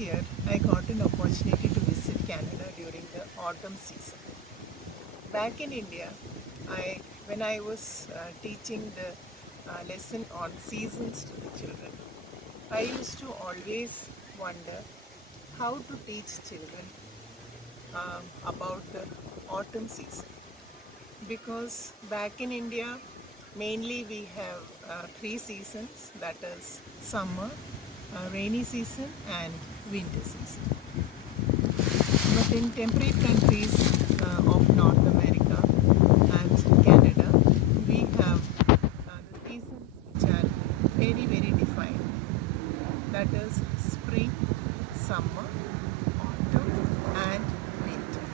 year I got an opportunity to visit Canada during the autumn season. Back in India, when I was teaching the lesson on seasons to the children, I used to always wonder how to teach children about the autumn season, because back in India mainly we have three seasons, that is summer, rainy season and winter season. But in temperate countries of North America and Canada, we have the seasons which are very, very defined. That is spring, summer, autumn and winter.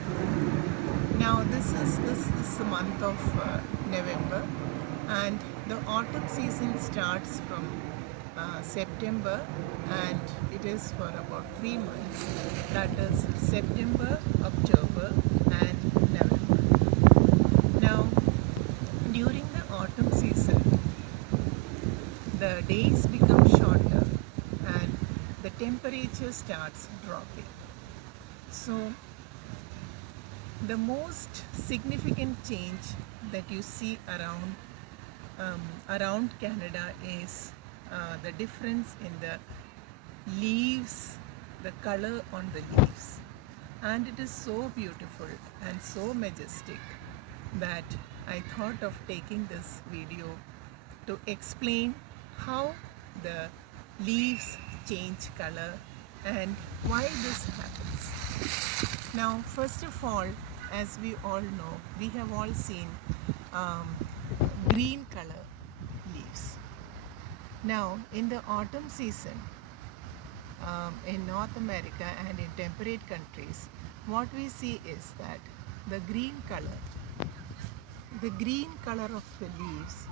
Now this is the month of November, and the autumn season starts from September, and it is for about 3 months. That is September, October and November. Now during the autumn season, the days become shorter and the temperature starts dropping. So the most significant change that you see around Canada is the difference in the leaves, the color on the leaves, and it is so beautiful and so majestic that I thought of taking this video to explain how the leaves change color and why this happens. Now, first of all, as we all know, we have all seen green color leaves. Now, in the autumn season, in North America and in temperate countries, what we see is that the green color of the leaves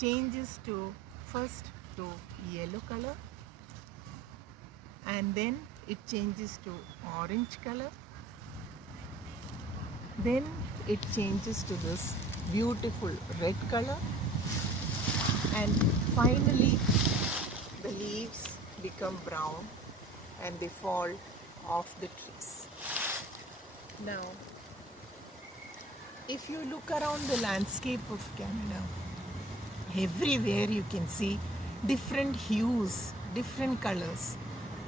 changes to first to yellow color, and then it changes to orange color, then it changes to this beautiful red color, and finally the leaves become brown and they fall off the trees. Now, if you look around the landscape of Canada, everywhere you can see different hues, different colors.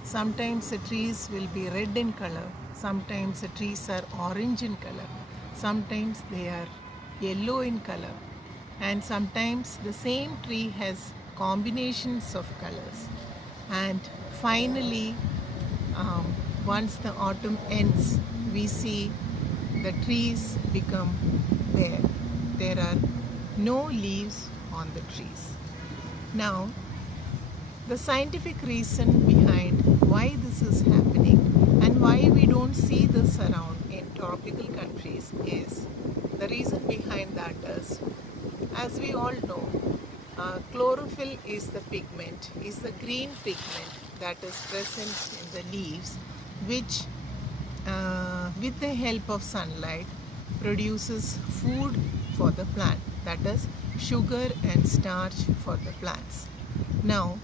Sometimes the trees will be red in color, sometimes the trees are orange in color, sometimes they are yellow in color, and sometimes the same tree has combinations of colors. And finally, once the autumn ends, we see the trees become bare. There are no leaves on the trees. Now, the scientific reason behind why this is happening and why we don't see this around in tropical countries is, the reason behind that is, as we all know, chlorophyll is the pigment, is the green pigment that is present in the leaves, which with the help of sunlight produces food for the plant, that is sugar and starch for the plants. Now,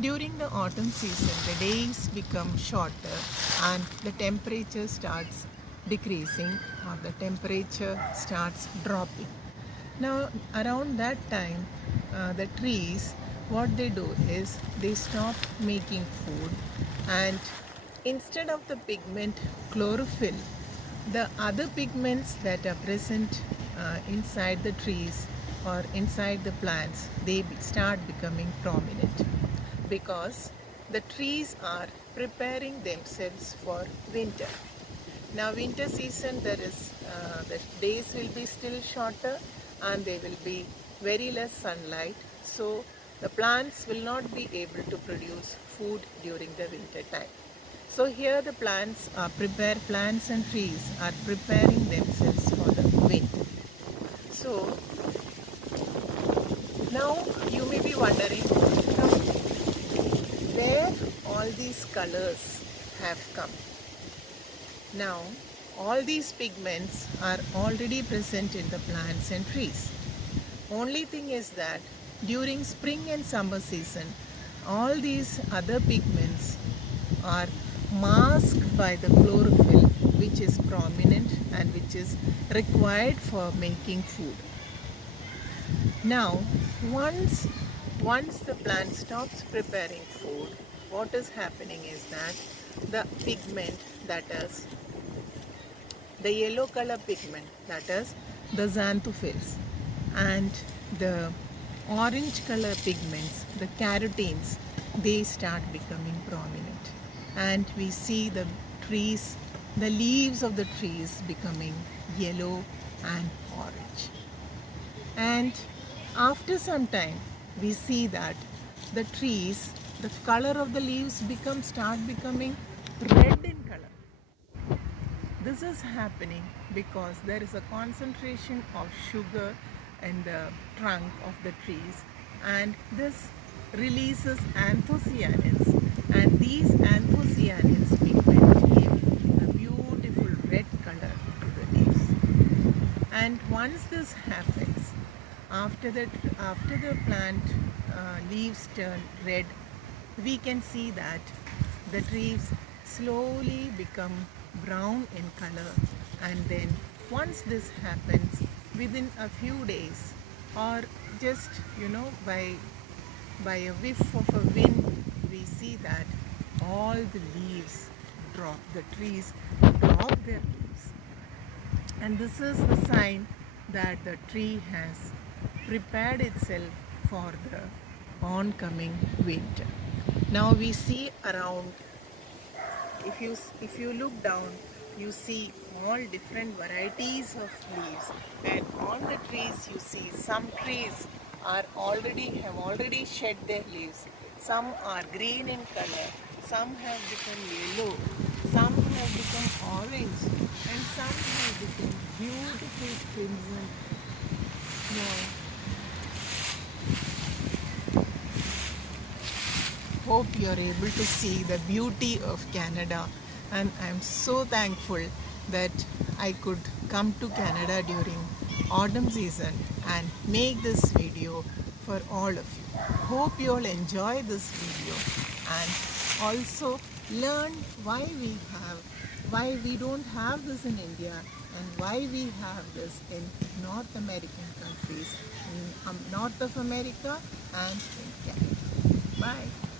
during the autumn season, the days become shorter and the temperature starts decreasing, or the temperature starts dropping. Now, around that time, the trees, what they do is they stop making food, and instead of the pigment chlorophyll, the other pigments that are present inside the trees or inside the plants, they start becoming prominent, because the trees are preparing themselves for winter. Now, winter season, there is the days will be still shorter and there will be very less sunlight, so the plants will not be able to produce food during the winter time. So here the plants and trees are preparing themselves for the winter. So now you may be wondering from where all these colors have come. Now, all these pigments are already present in the plants and trees. Only thing is that during spring and summer season, all these other pigments are masked by the chlorophyll, which is prominent and which is required for making food. Now, once the plant stops preparing food, what is happening is that the pigment, that is the yellow color pigment, that is the xanthophylls, and the orange color pigments, the carotenes, they start becoming prominent, and we see the trees, the leaves of the trees becoming yellow and orange. And after some time, we see that the trees, the color of the leaves start becoming red in color. This is happening because there is a concentration of sugar in the trunk of the trees, and this releases anthocyanins, and these anthocyanins pigment give a beautiful red color to the leaves. And once this happens, after the plant leaves turn red, we can see that the trees slowly become brown in color, and then once this happens, within a few days, or just by a whiff of a wind, we see that all the leaves drop, the trees drop their leaves, and this is the sign that the tree has prepared itself for the oncoming winter. Now we see around, if you look down, you see all different varieties of leaves, and on the trees you see some trees have already shed their leaves, some are green in color, some have become yellow, some have become orange, and some have become beautiful crimson. Now, hope you are able to see the beauty of Canada, and I am so thankful that I could come to Canada during autumn season and make this video for all of you. Hope you all enjoy this video and also learn why we don't have this in India and why we have this in North American countries, in North of America and in Canada. Bye.